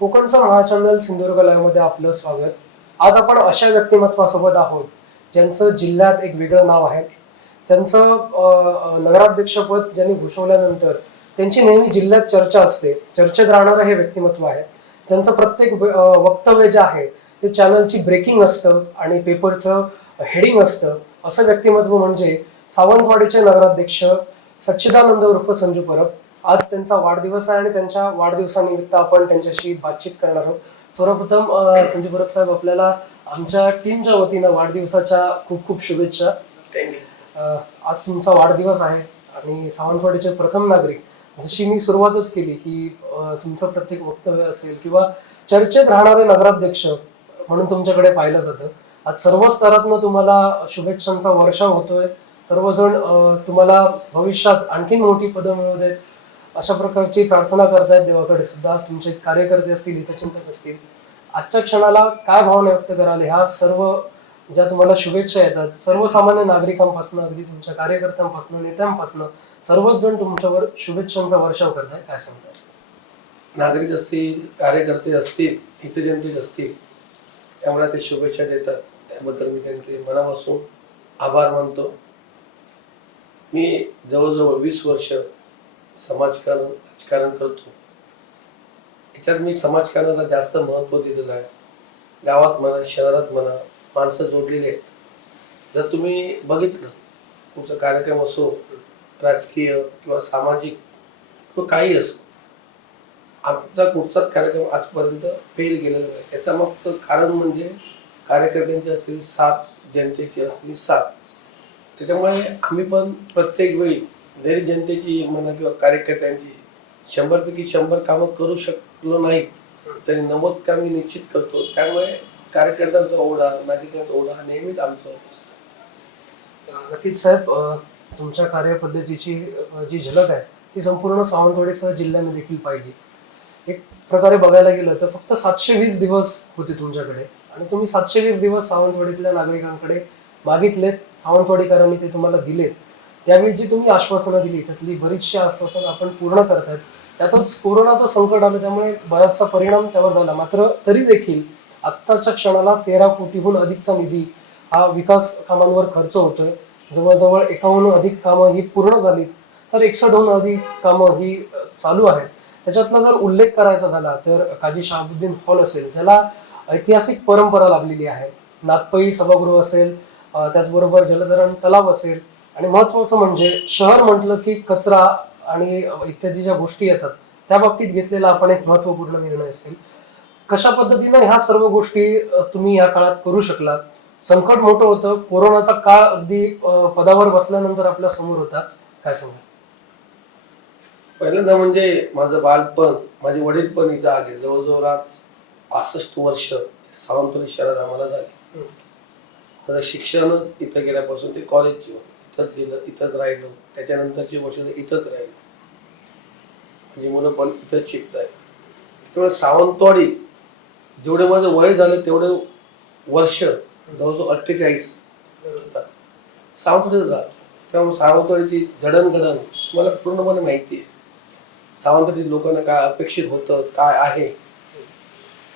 कोकणचं महाचॅनल Sindhudurg live मध्ये आपलं स्वागत. आज आपण अशा व्यक्तिमत्वासोबत आहोत ज्यांचं जिल्ह्यात एक वेगळं नाव आहे. त्यांचं नगराध्यक्षपद ज्यांनी भूषवल्यानंतर त्यांची नेहमी जिल्ह्यात चर्चा असते. चर्चेत राहणारं हे व्यक्तिमत्व आहे. त्यांचं प्रत्येक वक्तव्य जे आहे ते चॅनलची ब्रेकिंग असतं आणि पेपरचं हेडिंग असतं. असं व्यक्तिमत्व म्हणजे सावंतवाडीचे नगराध्यक्ष सच्चिदानंद उर्फ संजू परब. आज त्यांचा वाढदिवस आहे आणि त्यांच्या वाढदिवसानिमित्त आपण त्यांच्याशी बातचीत करणार आहोत. सर्वप्रथम संजू परब साहेब, आपल्याला आमच्या टीमच्या वतीनं वाढदिवसाच्या खूप खूप शुभेच्छा. आज तुमचा वाढदिवस आहे आणि सावंतवाडीचे प्रथम नागरिक, जशी मी सुरुवातच केली की तुमचं प्रत्येक वक्तव्य असेल किंवा चर्चेत राहणारे नगराध्यक्ष म्हणून तुमच्याकडे पाहिलं जातं. आज सर्व स्तरातनं तुम्हाला शुभेच्छांचा वर्षाव होतोय. सर्वजण तुम्हाला भविष्यात आणखीन मोठी पदं मिळू देत अशा प्रकारची प्रार्थना करतायत देवाकडे सुद्धा. तुमचे कार्यकर्ते असतील, हितचिंतक असतील. आजच्या क्षणाला काय भावना व्यक्त कराल? ह्या सर्व ज्या तुम्हाला शुभेच्छा येतात, सर्वसामान्य नागरिकांपासून अगदी तुमच्या कार्यकर्त्यांपासून, नेत्यांपासून सर्वच जण तुमच्यावर शुभेच्छांचा वर्षाव करताय, काय सांगताय? नागरिक असतील, कार्यकर्ते असतील, हितचिंतक असतील, त्यामुळे ते शुभेच्छा देतात, त्याबद्दल मी त्यांचे मनापासून आभार मानतो. मी जवळजवळ 20 वर्ष राजकारण करतो. याच्यात मी समाजकारणाला जास्त महत्त्व दिलेलं आहे. गावात म्हणा, शहरात म्हणा, माणसं जोडलेली आहेत. जर तुम्ही बघितलं, कुठचा कार्यक्रम असो, राजकीय किंवा सामाजिक किंवा काही असो, आमचा कुठचाच कार्यक्रम आजपर्यंत फेल गेलेला नाही. याचा मागचं कारण म्हणजे कार्यकर्त्यांची असलेली साथ, जनतेची असलेली साथ. त्याच्यामुळे आम्ही पण प्रत्येक वेळी जरी जनतेची म्हणा किंवा कार्यकर्त्यांची 100पैकी 100 कामं करू शकलो नाही तरी 90 कामी निश्चित करतो. त्यामुळे कार्यकर्त्यांचा ओढा, नागरिकांचा ओढा हा नेहमीच आमचा असतो. नक्कीच साहेब, तुमच्या कार्यपद्धतीची जी झलक आहे ती संपूर्ण सावंतवाडीसह जिल्ह्याने देखील पाहिली. एक प्रकारे बघायला गेलं तर फक्त 720 दिवस होते तुमच्याकडे आणि तुम्ही 720 दिवस सावंतवाडीतल्या नागरिकांकडे मागितलेत. सावंतवाडीकरांनी ते तुम्हाला दिलेत. त्यावेळी जी तुम्ही आश्वासनं दिली त्यातली बरीचशी आश्वासनं आपण पूर्ण करतायत. त्यातच कोरोनाचं संकट आलं, त्यामुळे बराचसा परिणाम त्यावर झाला. मात्र तरी देखील आत्ताच्या क्षणाला 13 कोटीहून अधिकचा निधी हा विकास कामांवर खर्च होतोय. जवळजवळ 51 अधिक कामं ही पूर्ण झाली, तर 61 अधिक कामं ही चालू आहेत. त्याच्यातला जर उल्लेख करायचा झाला तर काजी शहाबुद्दीन हॉल असेल, ज्याला ऐतिहासिक परंपरा लाभलेली आहे. नागपई सभागृह असेल, त्याचबरोबर जलधरण तलाव असेल आणि महत्वाचं म्हणजे शहर म्हटलं की कचरा आणि इत्यादी ज्या गोष्टी येतात त्या बाबतीत घेतलेला आपण एक महत्वपूर्ण निर्णय असेल. कशा पद्धतीनं ह्या सर्व गोष्टी तुम्ही या काळात करू शकला? संकट मोठं होतं, कोरोनाचा काळ अगदी पदावर बसल्यानंतर आपल्या समोर होता, काय सांगा? पहिल्यांदा म्हणजे माझं बालपण, माझे वडील पण इथं आले. जवळजवळ आज 65 वर्ष सावंतवाडी शहरात आम्हाला झाले. माझं शिक्षणच इथं गेल्यापासून ते कॉलेज जीवन इथंच गेलं, इथंच राहिलो. त्याच्यानंतरची वर्ष इथंच राहिलो. माझी मुलं पण इथंच शिकत आहेत. त्यामुळे सावंतवाडी जेवढे माझं वय झालं तेवढे वर्ष, जवळजवळ 48 सावंतवाडीत राहतो. त्यामुळे सावंतवाडीची जडणघडण मला पूर्णपणे माहिती आहे. सावंतवाडी लोकांना काय अपेक्षित होतं, काय आहे,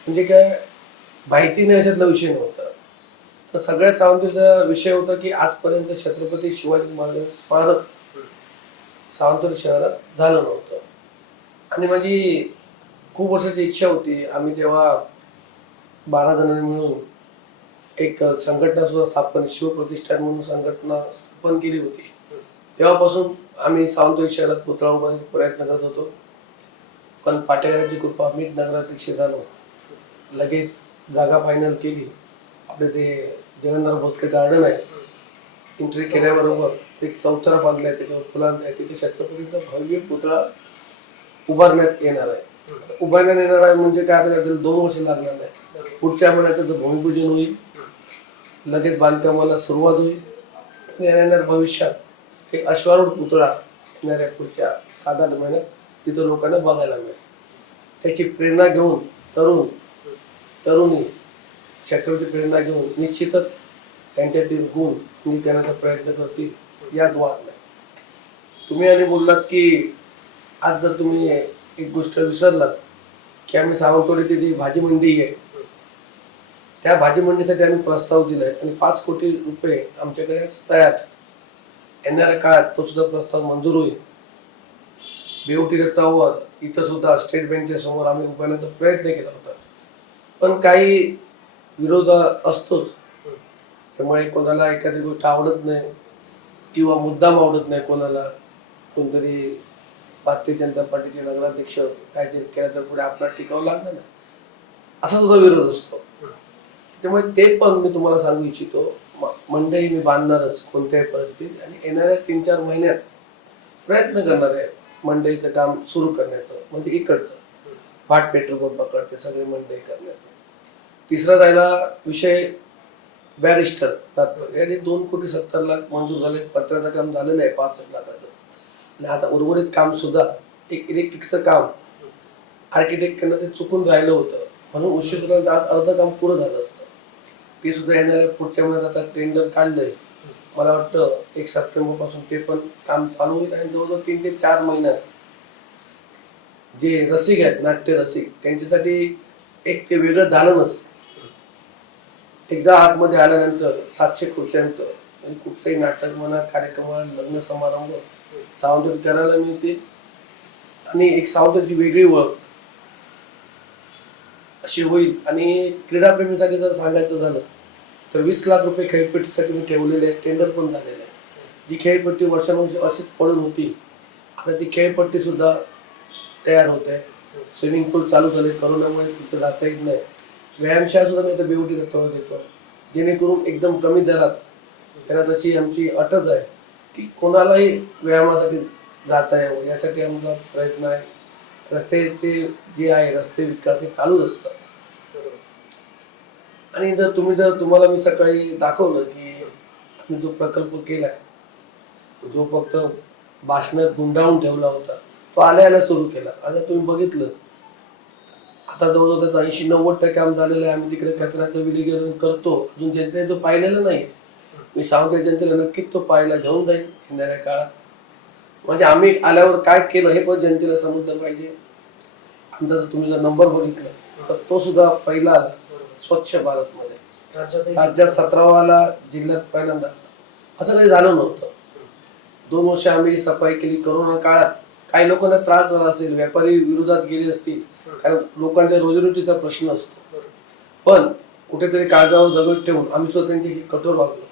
म्हणजे काय माहिती नाही अशातला विषय नव्हता. तर सगळ्यात सावंतवाडीचा विषय होता की आजपर्यंत छत्रपती शिवाजी महाराजांचं स्मारक सावंतवाडी शहरात झालं नव्हतं. आणि माझी खूप वर्षाची इच्छा होती. आम्ही तेव्हा 12 जणांनी मिळून एक संघटना सुद्धा स्थापन, शिवप्रतिष्ठान म्हणून संघटना स्थापन केली होती. तेव्हापासून आम्ही सावंतवाडी शहरात पुतळा उभारण्याचा प्रयत्न करत होतो. पण पाटेकरांची कृपा, मीच नगराध्यक्ष झालो. लगेच जागा फायनल केली. आपले ते जगन्नाथ भोसले गार्डन आहे, एंट्री केल्याबरोबर एक चौथरा बांधला आहे, त्याच्यावर फुलांचा आहे. तिथे छत्रपतीचा भव्य पुतळा उभारण्यात येणार आहे. उभारण्यात येणार आहे म्हणजे काय, त्याला 2 वर्ष लागणार नाही. पुढच्या महिन्यात त्याचं भूमिपूजन होईल, लगेच बांधकामाला सुरुवात होईल. येणाऱ्या भविष्यात एक अश्वारूढ पुतळा येणाऱ्या पुढच्या 7-8 महिन्यात तिथं लोकांना बघायला मिळेल. त्याची प्रेरणा घेऊन तरुणी छत्रपती प्रेरणा घेऊन निश्चितच त्यांच्यातील गुण निघण्याचा प्रयत्न करतील, यात वाद नाही. तुम्ही आणि बोललात की आज जर तुम्ही एक गोष्ट विसरलात की आम्ही सावंतवाडीची जी भाजी मंडी आहे त्या भाजी मंडीसाठी आम्ही प्रस्ताव दिलाय आणि 5 कोटी रुपये आमच्याकडे तयार आहेत. येणाऱ्या काळात तो सुद्धा प्रस्ताव मंजूर होईल. बेवटी रत्नावर इथं सुद्धा स्टेट बँकेच्या समोर आम्ही उभारण्याचा प्रयत्न केला होता, पण काही विरोध असतोच. त्यामुळे कोणाला एखादी गोष्ट आवडत नाही किंवा मुद्दाम आवडत नाही कोणाला. कोणतरी भारतीय जनता पार्टीचे नगराध्यक्ष काहीतरी केलं तर पुढे आपल्याला टिकावं लागणार ना, असा सुद्धा विरोध असतो. त्यामुळे ते पण मी तुम्हाला सांगू इच्छितो, मंडई मी बांधणारच कोणत्याही परिस्थितीत आणि येणाऱ्या 3-4 महिन्यात प्रयत्न करणार आहे मंडईचं काम सुरू करण्याचं, म्हणजे इकडचं भाट पेट्रोल पंपाकडचे सगळे मंडई करण्याचं. तिसरा राहिला विषय बॅरिस्टर याने 2,70,00,000 मंजूर झाले. पत्राचं काम झालेलं आहे 65 लाखाचं आणि आता उर्वरित काम सुद्धा एक इलेक्ट्रिकचं काम आर्किटेक्टकडनं ते चुकून राहिलं होतं म्हणून उशिरापर्यंत आज अर्ध काम पुरं झालं असतं. ते सुद्धा येणाऱ्या पुढच्या महिन्यात आता टेंडर काढलंय. मला वाटतं 1 सप्टेंबर पासून ते पण काम चालू होईल आणि जवळजवळ 3 ते 4 महिन्यात जे रसिक आहेत, नाट्य रसिक, त्यांच्यासाठी एक ते वेगळं दालन असतं. एकदा आतमध्ये आल्यानंतर 700 खुर्च्यांचं म्हणजे कुठचंही नाटक म्हणा, कार्यक्रम म्हणा, लग्न समारंभ सावंतवाडी करायला मिळते आणि एक सावंतवाडीची वेगळी ओळख अशी होईल. आणि क्रीडाप्रेमीसाठी जर सांगायचं झालं तर 20 लाख रुपये खेळपट्टीसाठी मी ठेवलेले आहे. टेंडर पण झालेलं आहे. जी खेळपट्टी वर्षानुवर्ष अशीच पडून होती, आता ती खेळपट्टी सुद्धा तयार होत आहे. स्विमिंग पूल चालू झाले, करोनामुळे तिथं जाता येत नाही. व्यायामशाळा सुद्धा मी आता बेवटी दत्तावर देतो, जेणेकरून एकदम कमी दरात. त्यांना तशी आमची अटच आहे की कोणालाही व्यायामासाठी जाता यावं यासाठी आमचा प्रयत्न आहे. रस्ते ते जे आहे रस्ते विकास हे चालूच असतात. आणि तुम्हाला मी सकाळी दाखवलं की आम्ही जो प्रकल्प केलाय, जो फक्त भाषणात गुंडाळून ठेवला होता, तो आल्या सुरू केला. आता तुम्ही बघितलं आता जवळजवळ त्याचं 80-90% काम झालेलं आहे. आम्ही तिकडे कचऱ्याचं विलीनीकरण करतो. अजून जनतेने तो पाहिलेलं नाही. मी सावंतवाडी जनतेला नक्कीच तो पाहायला घेऊन जाईल येणाऱ्या काळात. म्हणजे आम्ही आल्यावर काय केलं हे पण जनतेला समजलं पाहिजे. आमचा तुम्ही जर नंबर बघितला तर तो सुद्धा पहिला आला स्वच्छ भारत मध्ये. राज्यात 17वा आला, जिल्ह्यात पहिल्यांदा. असं काही झालं नव्हतं. 2 वर्ष आम्ही सफाई केली. करोना काळात काही लोकांना त्रास झाला असेल, व्यापारी विरोधात गेले असतील, कारण लोकांच्या रोजीरोटीचा प्रश्न असतो. पण कुठेतरी काळजावर दगड ठेवून आम्ही सुद्धा त्यांच्याशी कठोर वागलो.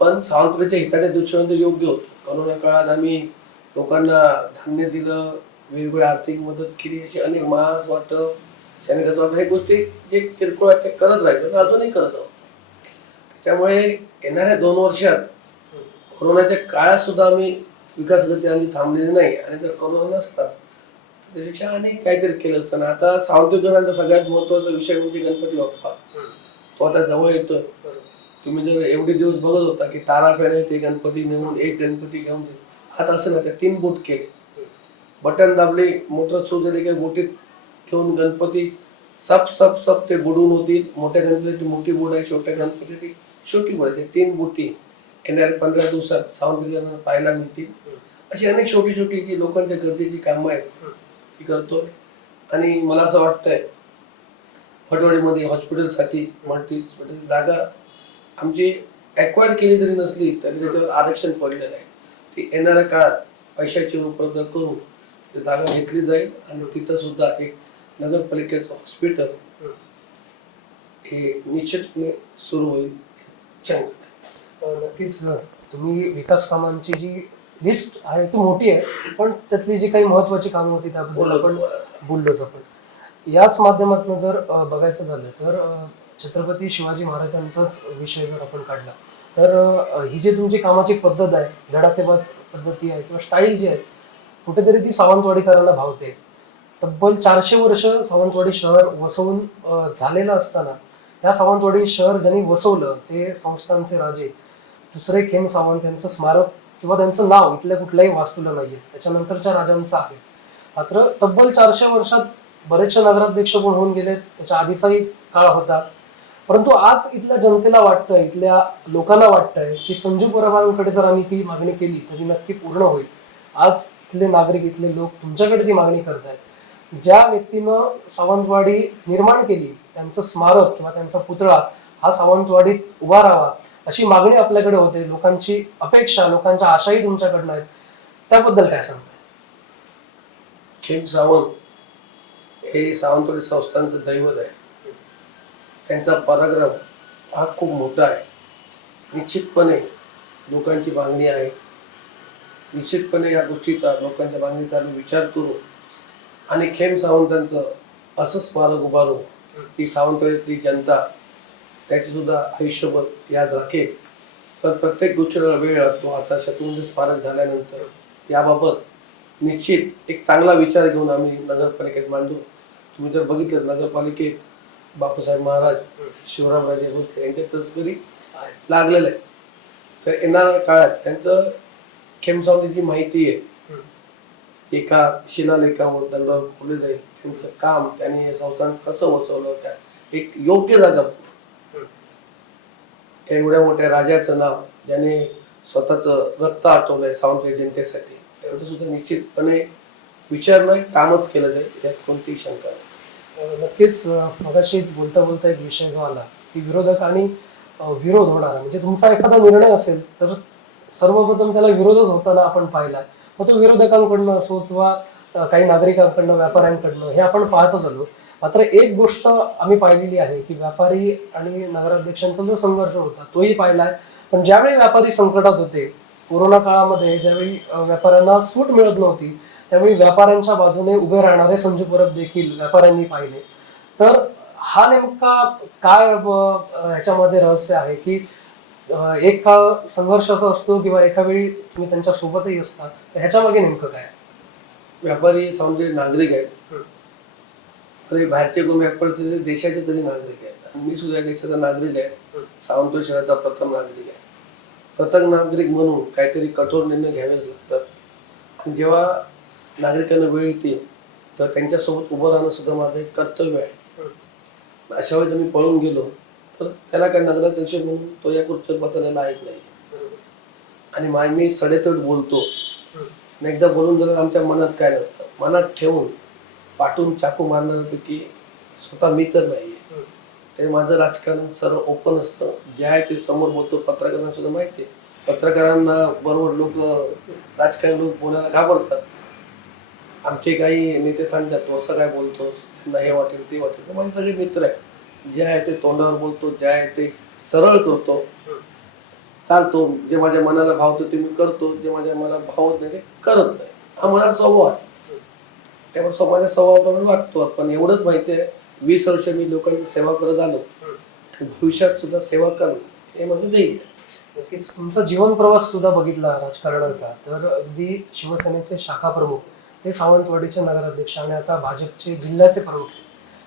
पण सावंतवाडीच्या हिताच्या दृष्टीने योग्य होतं. करोना काळात आम्ही लोकांना धान्य दिलं, वेगवेगळी आर्थिक मदत केली, अशी अनेक मास्क वाटप, सॅनिटायझर वाटप, हे गोष्टी जे किरकोळ आहेत ते करत राहिलो, अजूनही करत आहोत. त्याच्यामुळे येणाऱ्या 2 वर्षात कोरोनाच्या काळात सुद्धा आम्ही विकास गती आम्ही थांबलेली नाही. आणि जर कोरोना नसता त्यापेक्षा अनेक काहीतरी केलं असतं ना. आता सावंतवाडीकरांचा सगळ्यात महत्वाचा विषय म्हणजे गणपती बाप्पा. तो आता जवळ येतोय. तुम्ही जर एवढे दिवस बघत होता की तारा फेऱ्या ते गणपती नेऊन एक गणपती घेऊन दे, आता असं नाही. 3 बोट केले, बटन दाबले, मोटर सुरू झाली काही बोटीत घेऊन गणपती सप सप सप ते बुडून होतील. मोठ्या गणपतीची मोठी बोट आहे, छोट्या गणपतीची छोटी बोट आहे. 3 बोटी येणाऱ्या 15 दिवसात सावंतवाडीकरांना पाहायला मिळतील. अशी अनेक छोटी छोटी जी लोकांच्या गरजेची कामं आहेत ती करतोय. आणि मला असं वाटतंय फटवाडीमध्ये हॉस्पिटलसाठी मल्टी स्पेशालिटी जागा आमची ॲक्वायर केली जरी नसली तरी त्याच्यावर आरक्षण पडलेलं आहे. ती येणाऱ्या काळात पैशाची उपलब्ध करून ती जागा घेतली जाईल आणि तिथं सुद्धा एक नगरपालिकेचं हॉस्पिटल हे निश्चितपणे सुरू होईल. नक्कीच तुम्ही विकास कामांची जी लिस्ट आहे ती मोठी आहे, पण त्यातली जी काही महत्वाची कामं होती त्याबद्दल आपण बोललोच. आपण याच माध्यमातून जर बघायचं झालं तर छत्रपती शिवाजी महाराजांचाच विषय जर आपण काढला तर ही जी तुमची कामाची पद्धत आहे, धडाकेबाज पद्धती आहे किंवा स्टाईल जी आहे, कुठेतरी ती सावंतवाडीकरांना भावते. तब्बल 400 वर्ष सावंतवाडी शहर वसवून झालेलं असताना या सावंतवाडी शहर ज्यांनी वसवलं ते संस्थानचे राजे दुसरे खेम सावंत यांचं स्मारक किंवा त्यांचं नाव इथल्या कुठल्याही वास्तूला नाहीये, त्याच्यानंतरच्या राजांचं आहे. मात्र तब्बल 400 वर्षात बरेचसे नगराध्यक्ष पण होऊन गेले, त्याच्या आधीचाही काळ होता. परंतु आज इथल्या जनतेला वाटतंय, इथल्या लोकांना वाटतंय की संजू परबांकडे जर आम्ही ती मागणी केली तर ती नक्की पूर्ण होईल. आज इथले नागरिक, इथले लोक तुमच्याकडे ती मागणी करतायत. ज्या व्यक्तीनं सावंतवाडी निर्माण केली त्यांचं स्मारक किंवा त्यांचा पुतळा हा सावंतवाडीत उभा राहावा अशी मागणी आपल्याकडे होते. लोकांची अपेक्षा, लोकांच्या आशाही तुमच्याकडनं आहेत. त्याबद्दल काय सांगताय? खेम सावंत हे सावंतवाडी संस्थांचं दैवत आहे. त्यांचा पराक्रम हा खूप मोठा आहे. निश्चितपणे लोकांची मागणी आहे. निश्चितपणे या गोष्टीचा, लोकांच्या मागणीचा आम्ही विचार करू आणि खेम सावंतांचं असं स्मारक उभारू की सावंतवाडीतली जनता त्याची सुद्धा आयुष्यभर याद राखेल. पण प्रत्येक गोष्टीला वेळ लागतो. आता शत्रुंजय स्मारक झाल्यानंतर याबाबत निश्चित एक चांगला विचार घेऊन आम्ही नगरपालिकेत मांडू. तुम्ही जर बघितलं नगरपालिकेत बापूसाहेब महाराज, शिवरामराजे भोसले यांच्या तस्करी लागलेलं आहे. तर येणाऱ्या काळात त्यांचं खेमसावंतीची माहिती आहे एका शिलालेखावर दगडावर खोडले जाईल. त्यांचं काम त्यांनी संस्थान कसं वसवलं, त्या एक योग्य जागा. एवढ्या मोठ्या राजाचं नाव ज्याने स्वतःचं रक्त आटवलंय सावंतवाडी जनतेसाठी, त्यांचं सुद्धा निश्चितपणे विचार नाही, कामच केलं जाईल, यात कोणतीही शंका नाही. नक्कीच मगाशीच बोलता बोलता एक विषय जो आला की विरोधक आणि विरोध होणार. म्हणजे तुमचा एखादा निर्णय असेल तर सर्वप्रथम त्याला विरोधच होताना आपण पाहिला. मग तो विरोधकांकडनं असो किंवा काही नागरिकांकडनं, व्यापाऱ्यांकडनं, हे आपण पाहतच आलो. मात्र एक गोष्ट आम्ही पाहिलेली आहे की व्यापारी आणि नगराध्यक्षांचा जो संघर्ष होता तोही पाहिलाय. पण ज्यावेळी व्यापारी संकटात होते, कोरोना काळामध्ये ज्यावेळी व्यापाऱ्यांना सूट मिळत नव्हती, त्यावेळी व्यापाऱ्यांच्या बाजूने उभे राहणारे संजू परब देखील व्यापाऱ्यांनी पाहिले. तर हा नेमका काय ह्याच्यामध्ये रहस्य आहे की एक काळ संघर्षाचा असतो किंवा एका वेळी तुम्ही त्यांच्या सोबतही असता, तर ह्याच्या मागे नेमकं काय? व्यापारी सावंतवाडी नागरिक आहेत आणि बाहेरचे कोण व्यापारी ते देशाचे तरी नागरिक आहेत. आणि मी सुद्धा देशाचा नागरिक आहे. सावंतवाडी शहराचा प्रथम नागरिक आहे. प्रथम नागरिक म्हणून काहीतरी कठोर निर्णय घ्यावेच लागतात. आणि जेव्हा नागरिकांना वेळ येते तर त्यांच्यासोबत उभं राहणं सुद्धा माझं एक कर्तव्य आहे. अशा वेळेस मी पळून गेलो तर त्याला काय नगराध्यक्ष म्हणून तो या खुर्चीवर बसायला लायक नाही. आणि मी सडेतोड बोलतो. आणि एकदा बोलून झालं आमच्या मनात काय नसतं, मनात ठेवून पाठवून चाकू मारण्यापैकी स्वतः मी तर नाही. ते माझं राजकारण सर्व ओपन असतं. जे आहे ते समोर बोलतो. पत्रकारांना सुद्धा माहिती आहे. पत्रकारांना बरोबर लोक, राजकारणी लोक बोलायला घाबरतात. आमचे काही नेते सांगतात तू असं काय बोलतोस, त्यांना हे वाटेल ते वाटेल. माझे सगळे मित्र आहेत. जे आहे ते तोंडावर बोलतो, जे आहे ते सरळ करतो, चालतो. जे माझ्या मनाला भावतं ते मी करतो, जे माझ्या मनाला भावत नाही ते करत नाही. हा माझा स्वभाव आहे. त्यामुळे माझ्या स्वभावाप्रमाणे वागतो. पण एवढंच माहिती आहे 20 वर्ष मी लोकांची सेवा करत आलो. भविष्यात सुद्धा सेवा करणं हे माझं ध्येय आहे. नक्कीच तुमचा जीवन प्रवास सुद्धा बघितला राजकारणाचा, तर अगदी शिवसेनेचे शाखा प्रमुख ते सावंतवाडीचे नगराध्यक्ष आणि आता भाजपचे जिल्ह्याचे प्रमुख.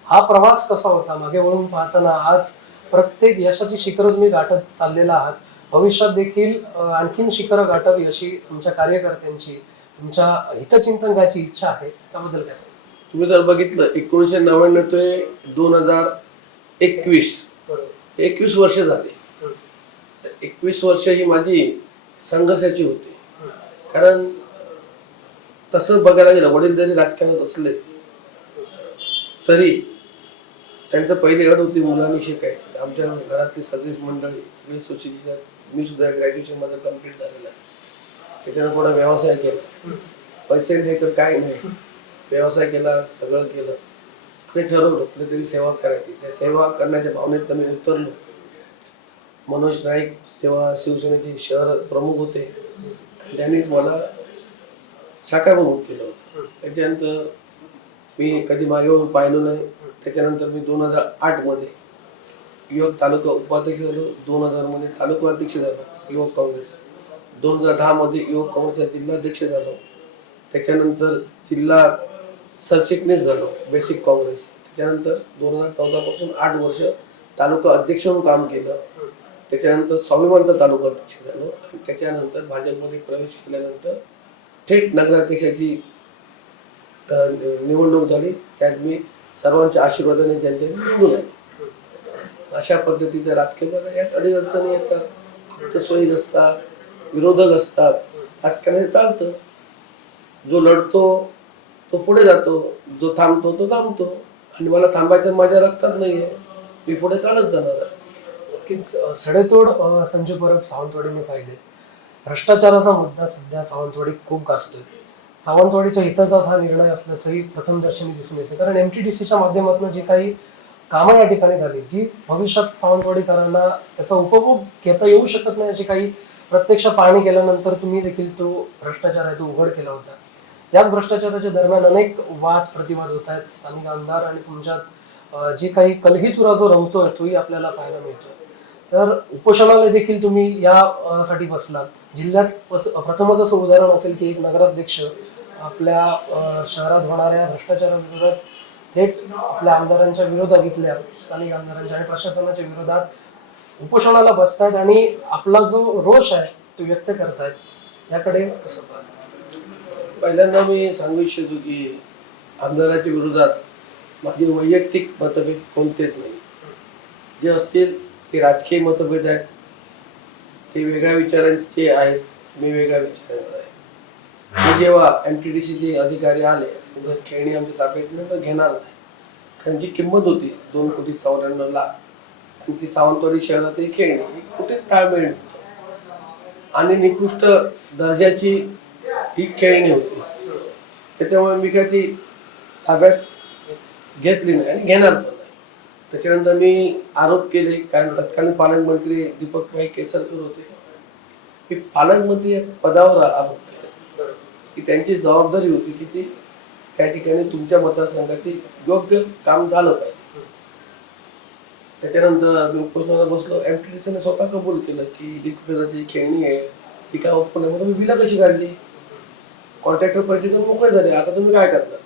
हा प्रवास कसा होता मागे वळून पाहताना? आज प्रत्येक यशाची शिखरं तुम्ही गाठत चाललेला आहात. भविष्यात देखील आणखीन शिखरं गाठावी अशी तुमच्या कार्यकर्त्यांची, तुमच्या हितचिंतकाची इच्छा आहे. त्याबद्दल काय सांगा? तुम्ही जर बघितलं 1999 ते 2021 21 वर्ष झाले. 21 वर्ष ही माझी संघर्षाची होती. कारण तसं बघायला गेलं, वडील जरी राजकारणात असले तरी त्यांचं पहिली अट होती मुलांनी शिकायचं. आमच्या घरातली सगळीच मंडळी, सगळी सुशिक्षित. मी सुद्धा ग्रॅज्युएशन माझं कम्प्लीट झालेलं आहे. त्याच्यानं थोडा व्यवसाय केला. पैसे नाही तर काय नाही, व्यवसाय केला, सगळं केलं. ते ठरवलं कुठेतरी सेवा करायची. त्या सेवा करण्याच्या भावनेत मी उतरलो. मनोज नाईक तेव्हा शिवसेनेचे शहर प्रमुख होते, त्यांनीच मला शाखा प्रमुख केलं होतं. त्याच्यानंतर मी कधी मागे वळून पाहिलो नाही. त्याच्यानंतर मी 2008 मध्ये युवक तालुका उपाध्यक्ष झालो. 2000 मध्ये तालुका अध्यक्ष झालो युवक काँग्रेस. 2010 मध्ये युवक काँग्रेसचा जिल्हाध्यक्ष झालो. त्याच्यानंतर जिल्हा सरचिटणीस झालो बेसिक काँग्रेस. त्याच्यानंतर 2014 पासून 8 वर्ष तालुका अध्यक्ष म्हणून काम केलं. त्याच्यानंतर स्वाभिमानचा तालुका अध्यक्ष झालो. आणि त्याच्यानंतर भाजपमध्ये प्रवेश केल्यानंतर थेट नगराध्यक्षाची निवडणूक झाली. त्यात मी सर्वांच्या आशीर्वादाने जनतेने निवडून आले. अशा पद्धतीचं राजकीय यात अडीअडचणी येतात, सोयी असतात, विरोधक असतात. राजकारणाने चालतं. जो लढतो तो पुढे जातो, जो थांबतो तो थांबतो, आणि मला थांबायचं माझ्या रक्तात नाहीये, मी पुढे चालत जाणार आहे. नक्कीच सडेतोड संजू परब सावंतवाडीने पाहिले. भ्रष्टाचाराचा मुद्दा सध्या सावंतवाडीत खूप गाजतोय. सावंतवाडीच्या हिताचा हा निर्णय असल्याचंही प्रथमदर्शनी दिसून येते, कारण एमटीडीसीच्या माध्यमातून जी काही कामं या ठिकाणी झाली, जी भविष्यात सावंतवाडीकरांना त्याचा उपभोग घेता येऊ शकत नाही, अशी काही प्रत्यक्ष पाहणी केल्यानंतर तुम्ही देखील तो भ्रष्टाचार आहे तो उघड केला होता. याच भ्रष्टाचाराच्या दरम्यान अनेक वाद प्रतिवाद होत आहेत. स्थानिक आमदार आणि तुमच्यात जे काही कलहीतुरा जो रंगतोय तोही आपल्याला पाहायला मिळतोय. तर उपोषणाला देखील तुम्ही या साठी बसलात. जिल्ह्यात प्रथमच असं उदाहरण असेल की एक नगराध्यक्ष आपल्या शहरात होणाऱ्या भ्रष्टाचाराविरोधात थेट आपल्या आमदारांच्या विरोधात, इथल्या स्थानिक आमदारांच्या आणि प्रशासनाच्या विरोधात उपोषणाला बसतायत आणि आपला जो रोष आहे तो व्यक्त करतायत. याकडे कसं पाहता? पहिल्यांदा मी सांगू इच्छितो की आमदाराच्या विरोधात माझे वैयक्तिक मतभेद कोणतेच नाही. जे असतील ते राजकीय मतभेद आहेत, ते वेगळ्या विचारांचे आहेत, मी वेगळ्या विचारांचा आहे. मी जेव्हा MTDCचे अधिकारी आले, खेळणी आमच्या ताब्यात घेणार नाही, त्यांची किंमत होती 2,94,00,000 आणि ती सावंतवाडी शहरातील खेळणी कुठे ताळमेळ नव्हतं आणि निकृष्ट दर्जाची ही खेळणी होती. त्याच्यामुळे मी काय ती ताब्यात घेतली नाही आणि घेणार पण नाही. त्याच्यानंतर मी आरोप केले, कारण तत्कालीन पालकमंत्री दीपकभाई केसरकर होते. मी पालकमंत्री या पदावर आरोप केले की त्यांची जबाबदारी होती की ती त्या ठिकाणी तुमच्या मतदारसंघातील योग्य काम झालं पाहिजे. त्याच्यानंतर मी उपोषणाला बसलो. MTDCने स्वतः कबूल केलं की जी खेळणी आहे ती काय उत्पन्नामध्ये मी बिलं कशी काढली, कॉन्ट्रॅक्टर पैसे देऊन मोकळे झाले, आता तुम्ही काय करणार.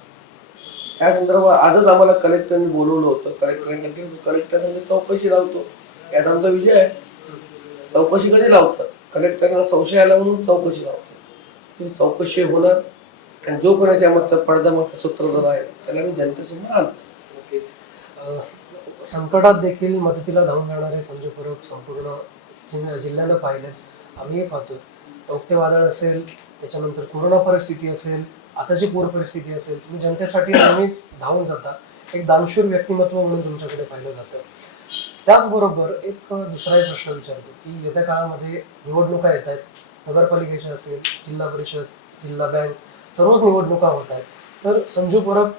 या संदर्भात आजच आम्हाला कलेक्टरने बोलवलं होतं. कलेक्टरने चौकशी लावतो, यात आमचा विजय आहे. चौकशी कधी लावतात? कलेक्टरला संशय आला म्हणून चौकशी लावतात. चौकशी होणार आणि जो कोणाच्या मताचा पडद्यामागचा सूत्रधार आहे त्याला मी जनतेसमोर आणतो. नक्कीच संकटात देखील मदतीला धावून जाणारे संजू परब संपूर्ण जिल्ह्यानं पाहिलेत. आम्हीही पाहतोय. तौक्ते वादळ असेल, त्याच्यानंतर कोरोना परिस्थिती असेल, आताची पूर परिस्थिती असेल, तुम्ही जनतेसाठी नेहमीच धावून जाता. एक दानशूर व्यक्तिमत्व म्हणून तुमच्याकडे पाहिलं जातं. त्याचबरोबर एक दुसरा एक प्रश्न विचारतो की येत्या काळामध्ये निवडणुका येत आहेत. नगरपालिकेच्या असेल, जिल्हा परिषद, जिल्हा बँक, सर्वच निवडणुका होत आहेत. तर संजू परब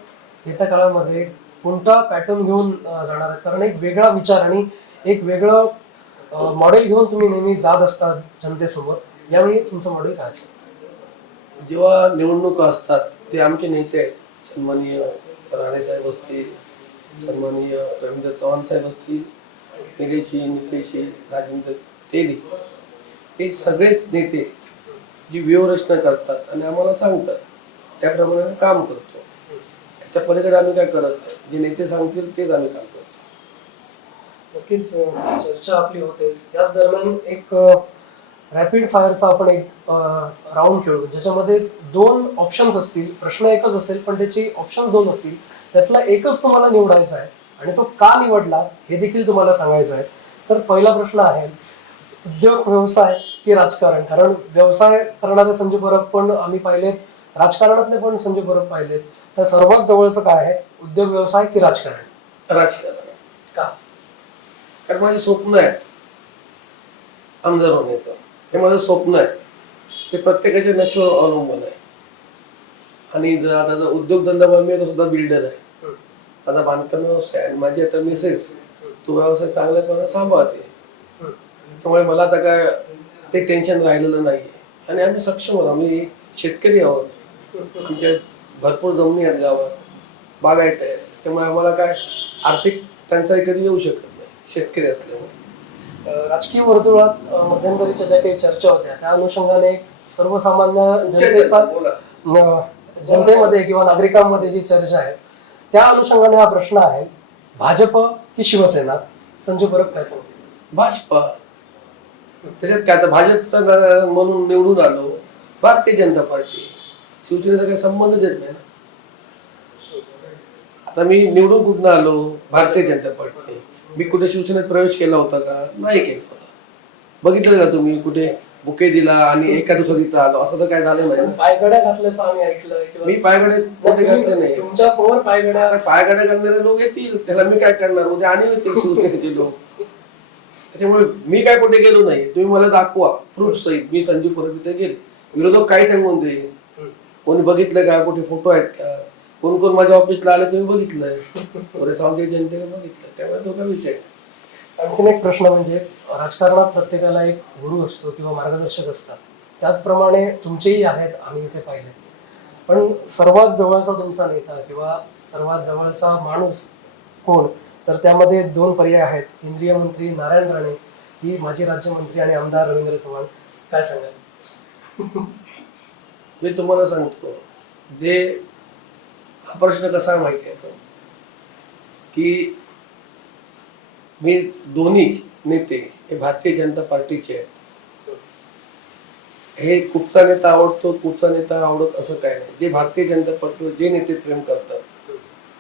येत्या काळामध्ये कोणता पॅटर्न घेऊन जाणार आहेत? कारण एक वेगळा विचार आणि एक वेगळं मॉडेल घेऊन तुम्ही नेहमी जात असता जनतेसमोर. यावेळी तुमचं मॉडेल काय असेल? जेव्हा निवडणुका असतात ते आमचे नेते आहेत, सन्माननीय राणे साहेब असतील, सन्माननीय रवींद्र चव्हाण साहेब असतील, नितेशजी, राजेंद्र तेली, हे सगळे नेते जी व्यूहरचना करतात आणि आम्हाला सांगतात त्याप्रमाणे आम्ही काम करतो. याच्या पलीकडे आम्ही काय करत नाही. जे नेते सांगतील तेच आम्ही काम करतो. नक्कीच चर्चा आपली होतेच. याच दरम्यान एक रॅपिड फायरचा आपण एक राऊंड खेळू, ज्याच्यामध्ये 2 ऑप्शन्स असतील. प्रश्न एकच असेल पण त्याची ऑप्शन्स 2 असतील. त्यातला एकच तुम्हाला निवडायचा आहे आणि तो का निवडला हे देखील तुम्हाला सांगायचं आहे. तर पहिला प्रश्न आहे, उद्योग व्यवसाय की राजकारण? कारण व्यवसाय करणारे संजू परब पण आम्ही पाहिलेत, राजकारणातले पण संजू परब पाहिलेत. तर सर्वात जवळचं काय आहे, उद्योग व्यवसाय की राजकारण? राजकारण. का? कारण माझे स्वप्न आहे आमदार होण्याचं. हे माझं स्वप्न आहे, ते प्रत्येकाच्या नशिबावर अवलंबून आहे. आणि आता उद्योगधंदा, मी आता सुद्धा बिल्डर आहे, आता बांधकाम व्यवसाय, आणि माझी आता मिसेस तो व्यवसाय चांगल्यापणे सांभाळते. त्यामुळे मला आता काय ते टेन्शन राहिलेलं नाही. आणि आम्ही सक्षम आहोत, आम्ही शेतकरी आहोत, आमच्या भरपूर जमिनी आहेत गावात, बागायत आहे. त्यामुळे आम्हाला काय आर्थिक टंचाई कधी येऊ शकत नाही शेतकरी असल्यामुळे. राजकीय वर्तुळात मध्यंतरीच्या ज्या काही चर्चा होत्या त्या अनुषंगाने सर्वसामान्य जनतेमध्ये किंवा नागरिकांमध्ये जी चर्चा आहे त्या अनुषंगाने हा प्रश्न आहे, भाजप की शिवसेना? संजू परब काय सांगते? भाजपा. त्याच्यात काय, आता भाजप म्हणून निवडून आलो, भारतीय जनता पार्टी, शिवसेनेचा काही संबंधच येत नाही ना. आता मी निवडून कुठून आलो, भारतीय जनता पार्टी. मी कुठे शिवसेनेत प्रवेश केला होता का? नाही केला होता. बघितलं का तुम्ही कुठे बुके दिला आणि एका दिवसात इथं आलो असं तर काय झालं नाही ना. पायगड्या घातल्याचं आम्ही ऐकलंय किंवा मी पायगडे कुठे घातले नाही. तुमच्या समोर पायगड्या आता पायगड्या घालणारे लोक येतील, त्याला मी काय करणार, उद्या आणि येतील शिवसेनेचे लोक. त्याच्यामुळे मी काय कुठे गेलो नाही. तुम्ही मला दाखवा प्रूफ सहित मी संजीव परब इथे गेले. विरोधक काय सांगून दे, कोणी बघितलं का, कुठे फोटो आहेत का, कोण कोण माझ्या ऑफिसला आले तुम्ही बघितलंय, पुढे सावंत जनतेने बघितलं, त्यामुळे तो काय विषय नाही. आणखीन एक प्रश्न म्हणजे राजकारणात प्रत्येकाला एक गुरु असतो किंवा मार्गदर्शक असतात, त्याचप्रमाणे तुमचेही आहेत, आम्ही इथे पाहिले. पण सर्वात जवळचा तुमचा नेता किंवा सर्वात जवळचा माणूस कोण, तर त्यामध्ये दोन पर्याय आहेत. केंद्रीय मंत्री नारायण राणे की माजी राज्यमंत्री आणि आमदार रवींद्र चव्हाण. काय सांगाल? मी तुम्हाला सांगतो, जे हा प्रश्न कसा आहे माहिती आहे का, की मी दोन्ही नेते हे भारतीय जनता पार्टीचे आहेत. हे कुठचा नेता आवडतो कुठचा नेता आवडत असं काय नाही. जे भारतीय जनता पार्टीवर जे नेते प्रेम करतात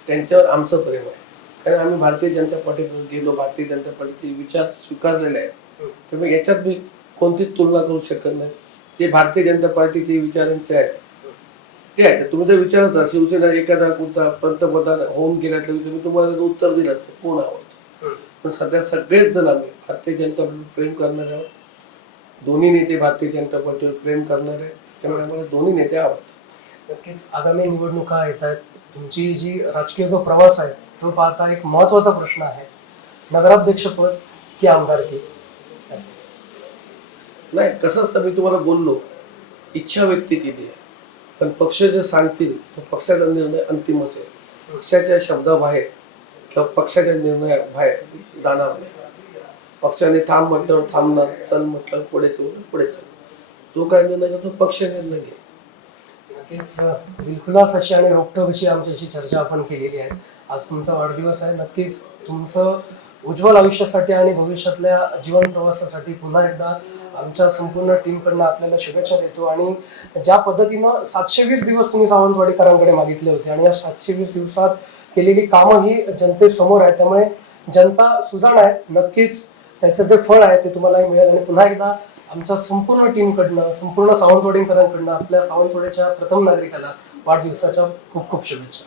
त्यांच्यावर आमचं प्रेम आहे, कारण आम्ही भारतीय जनता पार्टीत गेलो, भारतीय जनता पार्टीचे विचार स्वीकारलेले आहेत. त्यामुळे याच्यात मी कोणतीच तुलना करू शकत नाही. जे भारतीय जनता पार्टीचे विचारांचे आहेत ते आहेत. तुम्ही जर विचारत असाल शिवसेना एखादा कोणता पंतप्रधान होऊन गेल्यातलं मी तुम्हाला जर उत्तर दिलं असतं कोण आवडतं, पण सध्या सगळेच जण आम्ही भारतीय जनता पार्टीवर प्रेम करणारे आहोत. दोन्ही नेते भारतीय जनता पार्टीवर प्रेम करणारे आहेत, त्यामुळे आम्हाला दोन्ही नेते आवडतात. नक्कीच आगामी निवडणुका येत आहेत. तुमची जी राजकीय जो प्रवास आहे तो पाहता एक महत्वाचा प्रश्न आहे, नगराध्यक्षपद की आमदारकी? नाही, कसं असतं, मी तुम्हाला बोललो इच्छा व्यक्त केली आहे, पण पक्ष जे सांगतील तो पक्षाचा निर्णय अंतिमच आहे. पक्षाच्या शब्दाबाहेर किंवा पक्षाच्या निर्णयाबाहेर जाणार नाही. पक्षाने थांब म्हटल्यावर थांबणार, चल म्हटल्यावर पुढे पुढे चल. जो काय निर्णय घेतो पक्ष निर्णय घे. नक्कीच दिलखुलास अशी आणि रोखठोक अशी आमच्याशी चर्चा आपण केलेली आहे. आज तुमचा वाढदिवस आहे. नक्कीच तुमचं उज्ज्वल आयुष्यासाठी आणि भविष्यातल्या जीवन प्रवासासाठी पुन्हा एकदा आमच्या संपूर्ण टीमकडनं आपल्याला शुभेच्छा देतो. आणि ज्या पद्धतीनं 720 दिवस तुम्ही सावंतवाडीकरांकडे मागितले होते आणि या 720 दिवसात केलेली कामं ही जनतेसमोर आहे, त्यामुळे जनता सुजाण आहे. नक्कीच त्याचं जे फळ आहे ते तुम्हालाही मिळेल. आणि पुन्हा एकदा आमच्या संपूर्ण टीमकडनं, संपूर्ण सावंतवाडीकरांकडनं आपल्या सावंतवाडीच्या प्रथम नागरिकाला वाढदिवसाच्या खूप खूप शुभेच्छा.